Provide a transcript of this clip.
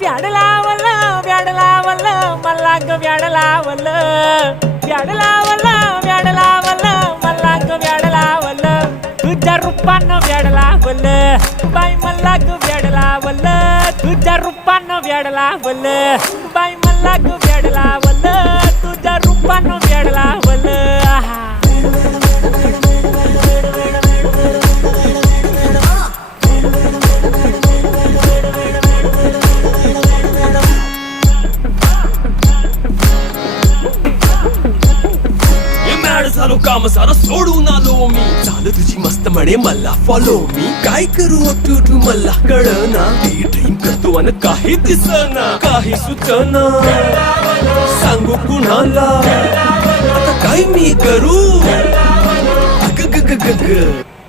व्याड लावलं व्याड लावलं मला ग व्याड लावलं व्याड लावलं व्याड लावलं मला ग व्याड लावलं तुझ्या रूपानं व्याड लावलं बाई मला ग व्याड लावलं तुझ्या रूपानं व्याड लावलं बाई मला ग व्याड लावलं तुझ्या रूपानं व्याड लावलं आहा झालो काम सारा सोडून आलो मी झालं तुझी मस्त म्हणे मला फॉलो मी काय करू तू मला कळना ती ड्रीम करतो आणि काही दिसना काही सुचना सांगू कुणाला आता काय मी करू अग ग ग ग ग